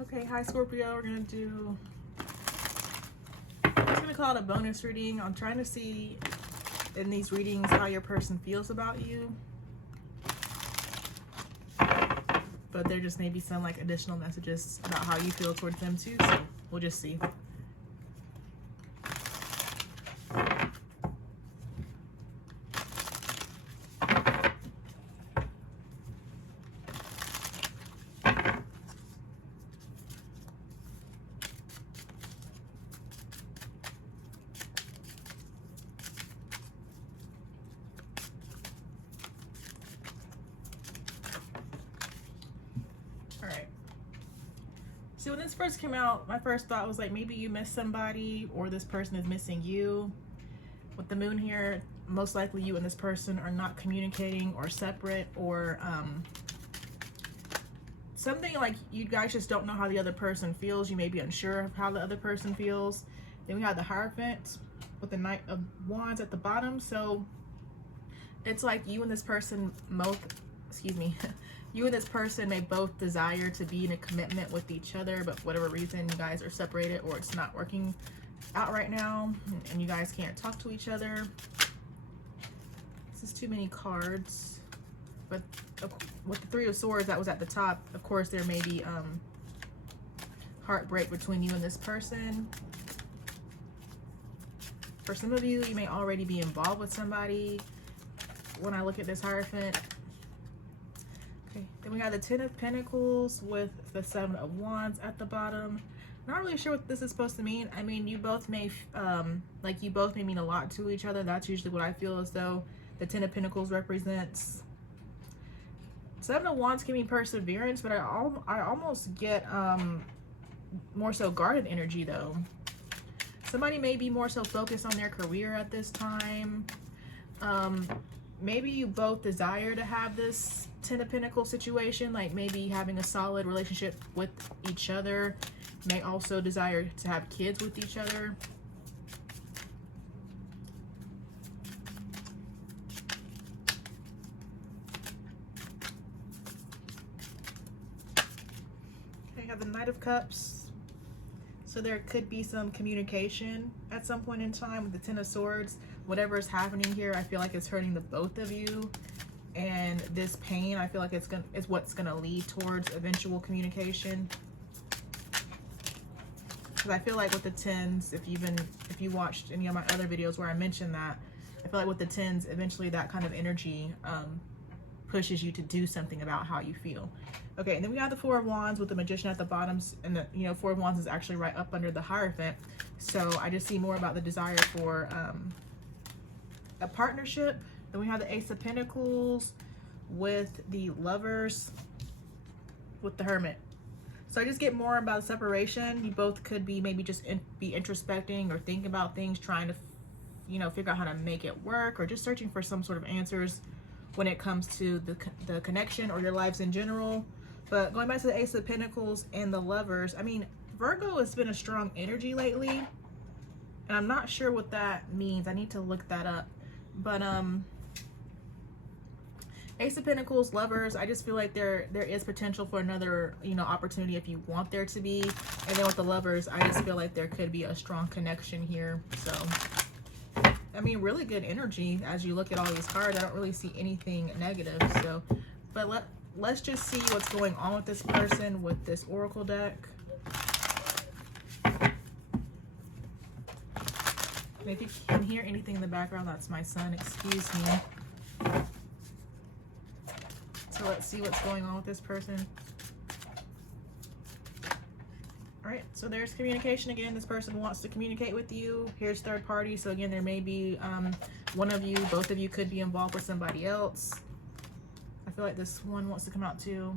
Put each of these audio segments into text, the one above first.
Okay, hi Scorpio. We're gonna do, I'm just gonna call it a bonus reading. I'm trying to see in these readings how your person feels about you. But there just may be some like additional messages about how you feel towards them too. So we'll just see. Alright. So when this first came out, my first thought was like maybe you missed somebody or this person is missing you. With the moon here, most likely you and this person are not communicating or separate, or something like you guys just don't know how the other person feels. You may be unsure of how the other person feels. Then we have the Hierophant with the Knight of Wands at the bottom. So it's like you and this person you and this person may both desire to be in a commitment with each other, but for whatever reason you guys are separated or it's not working out right now and you guys can't talk to each other. This is too many cards. But with the Three of Swords that was at the top, of course there may be heartbreak between you and this person. For some of you, you may already be involved with somebody when I look at this Hierophant. Okay, then we have the Ten of Pentacles with the Seven of Wands at the bottom. Not really sure what this is supposed to mean. I mean, you both may you both may mean a lot to each other. That's usually what I feel as though the Ten of Pentacles represents. Seven of Wands can mean perseverance, but I almost get more so guarded energy though. Somebody may be more so focused on their career at this time. Maybe you both desire to have this Ten of Pentacles situation, like maybe having a solid relationship with each other. May also desire to have kids with each other. Okay, you have the Knight of Cups. So there could be some communication at some point in time with the Ten of Swords. Whatever is happening here, I feel like it's hurting the both of you. And this pain, I feel like it's what's gonna lead towards eventual communication. Because I feel like with the tens, if you watched any of my other videos where I mentioned that, I feel like with the tens, eventually that kind of energy pushes you to do something about how you feel. Okay, and then we got the Four of Wands with the Magician at the bottom, and the Four of Wands is actually right up under the Hierophant. So I just see more about the desire for a partnership. Then we have the Ace of Pentacles with the Lovers with the Hermit. So I just get more about separation. You both could be maybe just be introspecting or thinking about things, trying to, figure out how to make it work, or just searching for some sort of answers when it comes to the connection or your lives in general. But going back to the Ace of Pentacles and the Lovers, I mean, Virgo has been a strong energy lately, and I'm not sure what that means. I need to look that up. But Ace of Pentacles, Lovers, I just feel like there is potential for another, opportunity if you want there to be. And then with the Lovers, I just feel like there could be a strong connection here. So, I mean, really good energy as you look at all these cards. I don't really see anything negative. So, but let's just see what's going on with this person with this Oracle deck. And if you can hear anything in the background, that's my son. Excuse me. So let's see what's going on with this person. All right, so there's communication again. This person wants to communicate with you. Here's third party. So again, there may be one of you, both of you could be involved with somebody else. I feel like this one wants to come out too.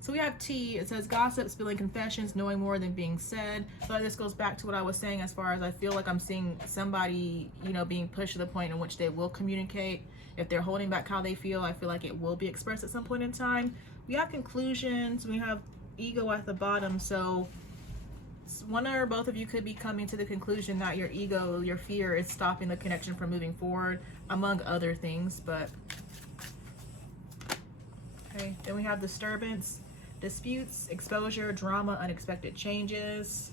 So we have T. It says gossip, spilling confessions, knowing more than being said. So this goes back to what I was saying as far as I feel like I'm seeing somebody, being pushed to the point in which they will communicate. If they're holding back how they feel, I feel like it will be expressed at some point in time. We have conclusions. We have ego at the bottom. So one or both of you could be coming to the conclusion that your ego, your fear is stopping the connection from moving forward, among other things. But okay, then we have disturbance. disputes, exposure, drama, unexpected changes.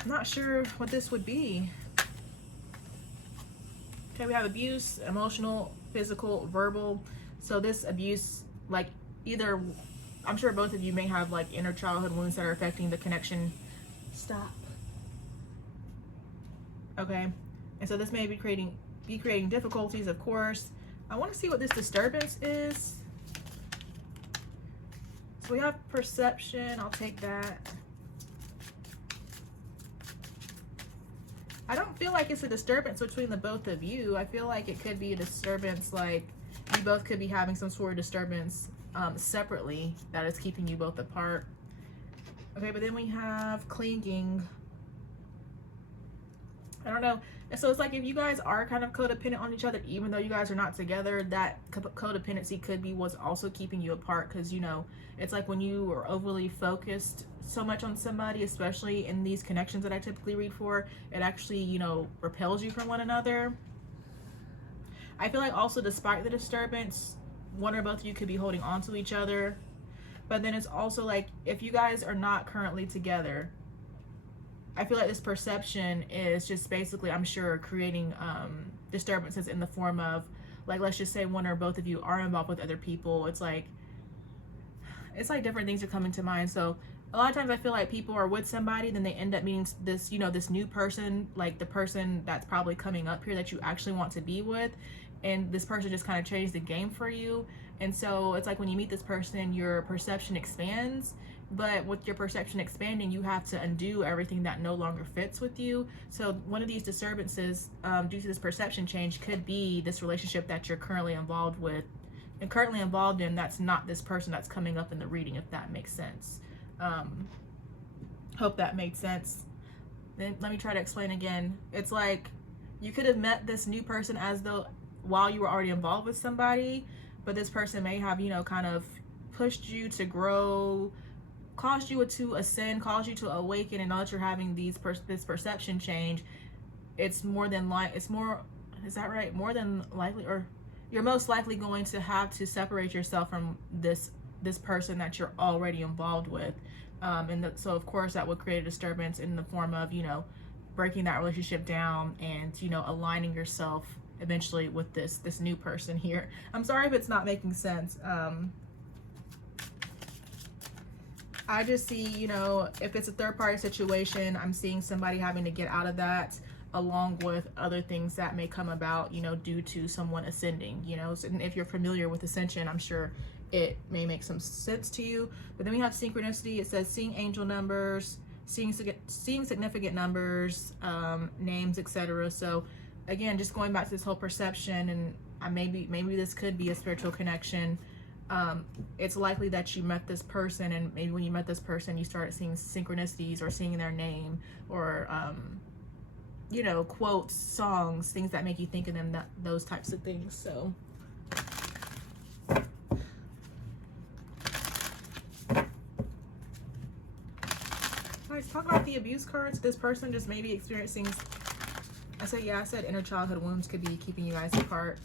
I'm not sure what this would be. Okay, we have abuse, emotional, physical, verbal. So this abuse, like either, I'm sure both of you may have like inner childhood wounds that are affecting the connection. Stop. Okay, and so this may be creating difficulties, of course. I want to see what this disturbance is. So we have perception. I'll take that. I don't feel like it's a disturbance between the both of you. I feel like it could be a disturbance, like you both could be having some sort of disturbance separately that is keeping you both apart. Okay, but then we have clinging. I don't know. And so it's like if you guys are kind of codependent on each other, even though you guys are not together, that codependency could be what's also keeping you apart. Because, you know, it's like when you are overly focused so much on somebody, especially in these connections that I typically read for, it actually, you know, repels you from one another. I feel like also despite the disturbance, one or both of you could be holding on to each other. But then it's also like if you guys are not currently together, I feel like this perception is just basically, I'm sure, creating disturbances in the form of, like, let's just say one or both of you are involved with other people. It's like different things are coming to mind. So a lot of times I feel like people are with somebody, then they end up meeting this, you know, this new person, like the person that's probably coming up here that you actually want to be with. And this person just kind of changed the game for you. And so it's like when you meet this person, your perception expands. But with your perception expanding, you have to undo everything that no longer fits with you. So one of these disturbances due to this perception change could be this relationship that you're currently involved with and currently involved in. That's not this person that's coming up in the reading, if that makes sense. Hope that made sense. Then let me try to explain again. It's like you could have met this new person as though while you were already involved with somebody, but this person may have, you know, kind of pushed you to grow, caused you to ascend, caused you to awaken, and now that you're having this perception change, it's more than is that right? More than likely, or you're most likely going to have to separate yourself from this person that you're already involved with. So of course that would create a disturbance in the form of, you know, breaking that relationship down and, you know, aligning yourself eventually with this new person here. I'm sorry if it's not making sense. I just see, you know, if it's a third-party situation, I'm seeing somebody having to get out of that, along with other things that may come about, you know, due to someone ascending, you know. So, and if you're familiar with ascension, I'm sure it may make some sense to you. But then we have synchronicity. It says seeing angel numbers, seeing significant numbers, names, etc. So again, just going back to this whole perception, and maybe this could be a spiritual connection. It's likely that you met this person, and maybe when you met this person, you started seeing synchronicities or seeing their name, or you know, quotes, songs, things that make you think of them, those types of things. So let's talk about the abuse cards. This person just may be experiencing, I said inner childhood wounds could be keeping you guys apart.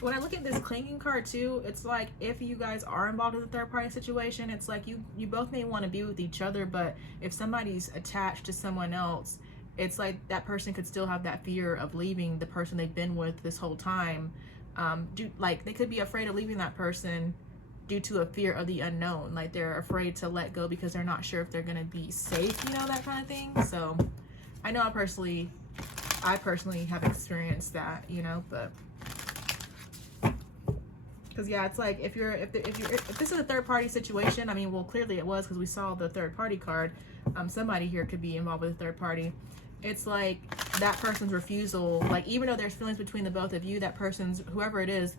When I look at this clinging card too, it's like if you guys are involved in a third party situation, it's like you both may want to be with each other, but if somebody's attached to someone else, it's like that person could still have that fear of leaving the person they've been with this whole time. Like they could be afraid of leaving that person due to a fear of the unknown. Like they're afraid to let go because they're not sure if they're gonna be safe, you know, that kind of thing. So I know I personally have experienced that, you know, but because yeah, it's like if this is a third party situation, I mean, well, clearly it was because we saw the third party card. Somebody here could be involved with a third party. It's like that person's refusal, like even though there's feelings between the both of you, that person's, whoever it is,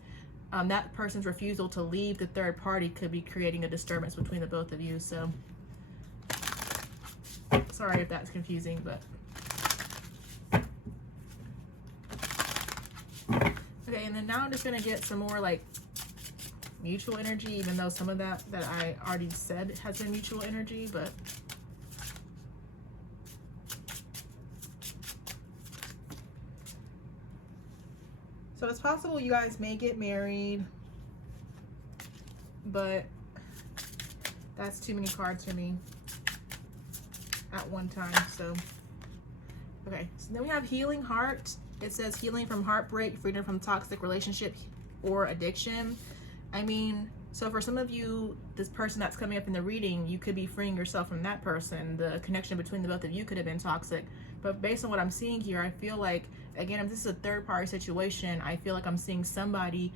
that person's refusal to leave the third party could be creating a disturbance between the both of you. So sorry if that's confusing, but okay. And then now I'm just gonna get some more like mutual energy, even though some of that I already said has been mutual energy, but so it's possible you guys may get married. but that's too many cards for me at one time. So okay, so then we have healing heart. It says healing from heartbreak, freedom from toxic relationship or addiction. I mean, so for some of you, this person that's coming up in the reading, you could be freeing yourself from that person. The connection between the both of you could have been toxic. But based on what I'm seeing here, I feel like, again, if this is a third party situation, I feel like I'm seeing somebody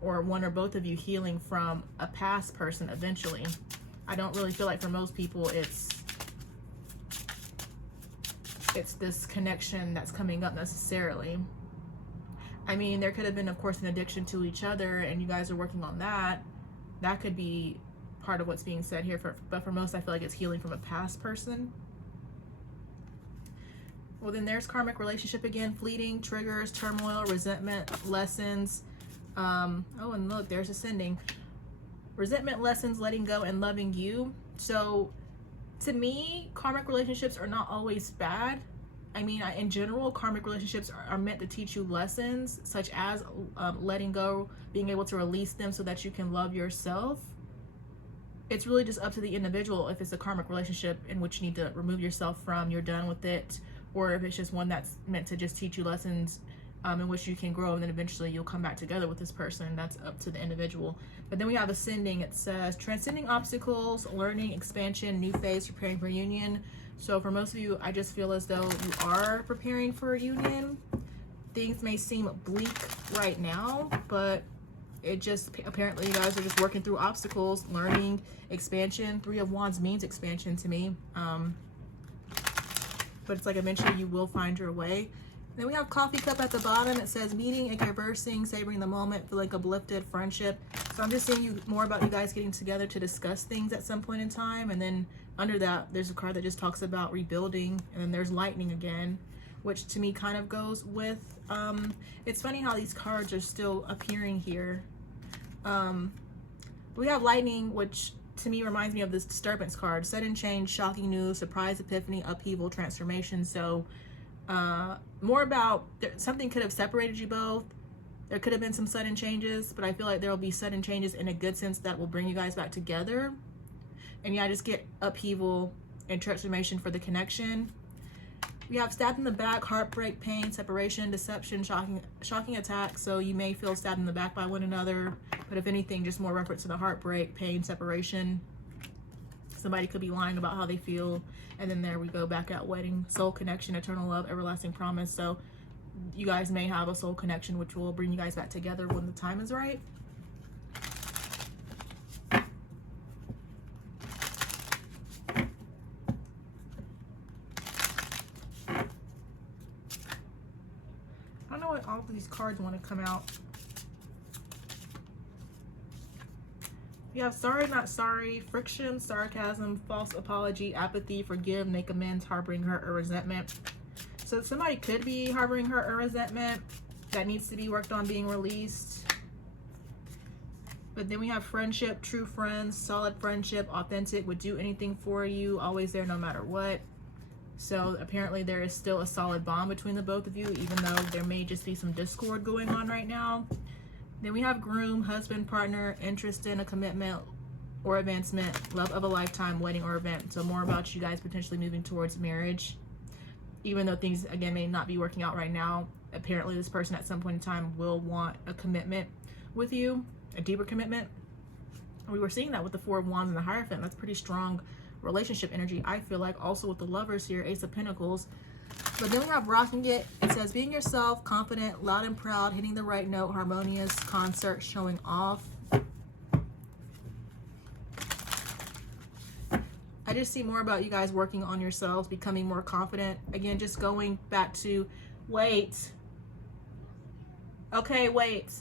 or one or both of you healing from a past person eventually. I don't really feel like for most people it's this connection that's coming up necessarily. I mean, there could have been, of course, an addiction to each other and you guys are working on that. That could be part of what's being said here. But for most, I feel like it's healing from a past person. Well, then there's karmic relationship again. Fleeting, triggers, turmoil, resentment, lessons. Oh, and look, there's ascending. Resentment, lessons, letting go, and loving you. So to me, karmic relationships are not always bad. I mean, in general, karmic relationships are meant to teach you lessons, such as letting go, being able to release them so that you can love yourself. It's really just up to the individual if it's a karmic relationship in which you need to remove yourself from, you're done with it, or if it's just one that's meant to just teach you lessons in which you can grow, and then eventually you'll come back together with this person. That's up to the individual. But then we have ascending. It says transcending obstacles, learning, expansion, new phase, preparing for union. So for most of you, I just feel as though you are preparing for a union. Things may seem bleak right now, but it just, apparently you guys are just working through obstacles, learning, expansion. 3 of Wands means expansion to me. But it's like eventually you will find your way. Then we have coffee cup at the bottom. It says meeting and conversing, savoring the moment, feeling uplifted, friendship. So I'm just seeing you more about you guys getting together to discuss things at some point in time. And then under that, there's a card that just talks about rebuilding. And then there's lightning again, which to me kind of goes with, it's funny how these cards are still appearing here. We have lightning, which to me reminds me of this disturbance card. Sudden change, shocking news, surprise, epiphany, upheaval, transformation. So more about something could have separated you both. There could have been some sudden changes, but I feel like there will be sudden changes in a good sense that will bring you guys back together. And yeah, I just get upheaval and transformation for the connection. We have stabbed in the back, heartbreak, pain, separation, deception, shocking attack. So you may feel stabbed in the back by one another, but if anything, just more reference to the heartbreak, pain, separation. Somebody could be lying about how they feel. And then there we go, back at wedding, soul connection, eternal love, everlasting promise. So you guys may have a soul connection, which will bring you guys back together when the time is right. I don't know what all of these cards want to come out. You have sorry, not sorry, friction, sarcasm, false apology, apathy, forgive, make amends, harboring hurt or resentment. So somebody could be harboring hurt or resentment that needs to be worked on being released. But then we have friendship, true friends, solid friendship, authentic, would do anything for you, always there no matter what. So apparently there is still a solid bond between the both of you, even though there may just be some discord going on right now. Then we have groom, husband, partner, interest in a commitment or advancement, love of a lifetime, wedding or event. So more about you guys potentially moving towards marriage. Even though things, again, may not be working out right now, apparently this person at some point in time will want a commitment with you, a deeper commitment. We were seeing that with the 4 of Wands and the Hierophant. That's pretty strong relationship energy, I feel like. Also with the Lovers here, Ace of Pentacles. But then we have rocking it. It says being yourself, confident, loud and proud, hitting the right note, harmonious, concert, showing off. I just see more about you guys working on yourselves, becoming more confident. Again, just going back to, wait. Okay, wait.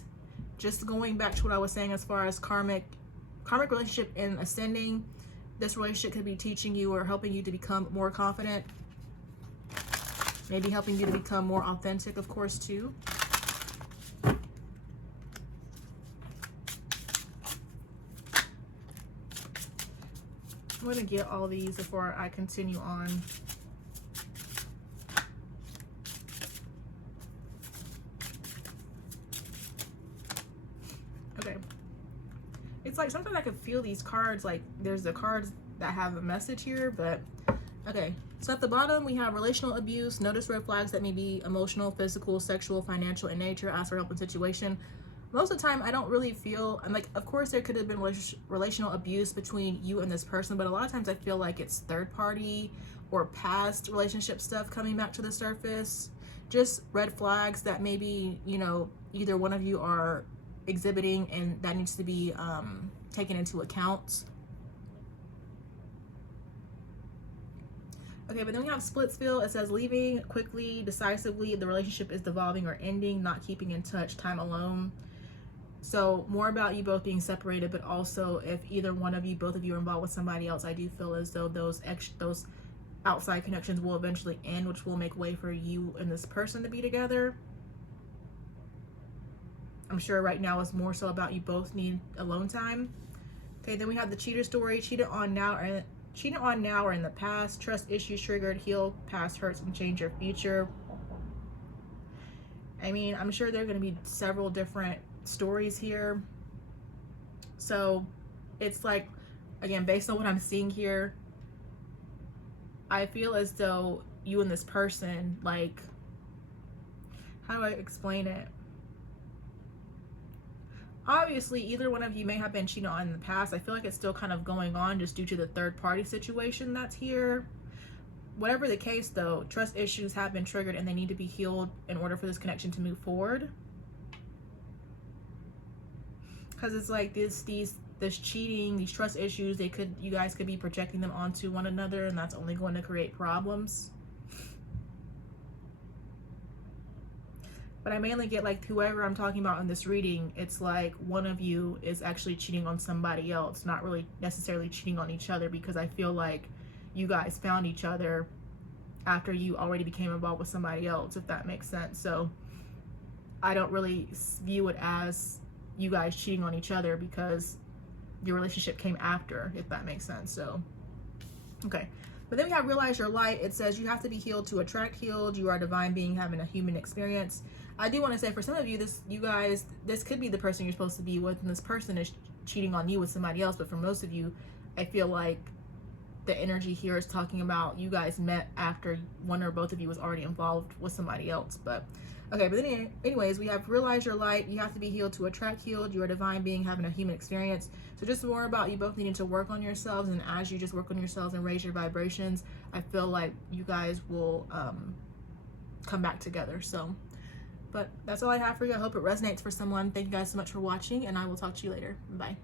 Just going back to what I was saying as far as karmic relationship and ascending. This relationship could be teaching you or helping you to become more confident. Maybe helping you to become more authentic, of course, too. I'm going to get all these before I continue on. Okay. It's like sometimes I can feel these cards, like there's the cards that have a message here, but okay. So at the bottom, we have relational abuse. Notice red flags that may be emotional, physical, sexual, financial in nature. Ask for help in situation. Most of the time, I don't really feel, I'm like, of course there could have been relational abuse between you and this person, but a lot of times I feel like it's third party or past relationship stuff coming back to the surface. Just red flags that maybe, you know, either one of you are exhibiting, and that needs to be taken into account. Okay, but then we have Splitsville. It says leaving quickly, decisively. The relationship is devolving or ending, not keeping in touch, time alone. So more about you both being separated, but also if either one of you, both of you are involved with somebody else, I do feel as though those outside connections will eventually end, which will make way for you and this person to be together. I'm sure right now it's more so about you both need alone time. Okay, then we have the cheater story. Cheated on now or in the past. Trust issues triggered. Heal past hurts and change your future. I mean, I'm sure there are going to be several different stories here. So it's like, again, based on what I'm seeing here, I feel as though you and this person, like, how do I explain it? Obviously, either one of you may have been cheated on in the past. I feel like it's still kind of going on just due to the third party situation that's here. Whatever the case, though, trust issues have been triggered and they need to be healed in order for this connection to move forward. Because it's like this cheating, these trust issues, you guys could be projecting them onto one another, and that's only going to create problems. But I mainly get like whoever I'm talking about in this reading, it's like one of you is actually cheating on somebody else, not really necessarily cheating on each other, because I feel like you guys found each other after you already became involved with somebody else, if that makes sense. So I don't really view it as you guys cheating on each other because your relationship came after, if that makes sense. So, okay. But then we have realize your light. It says you have to be healed to attract healed. You are a divine being having a human experience. I do want to say for some of you, this could be the person you're supposed to be with, and this person is cheating on you with somebody else. But for most of you, I feel like the energy here is talking about you guys met after one or both of you was already involved with somebody else. But okay, but then anyways, we have realize your light. You have to be healed to attract healed. You're a divine being having a human experience. So just more about you both needing to work on yourselves, and as you just work on yourselves and raise your vibrations, I feel like you guys will come back together. So, but that's all I have for you. I hope it resonates for someone. Thank you guys so much for watching, and I will talk to you later. Bye.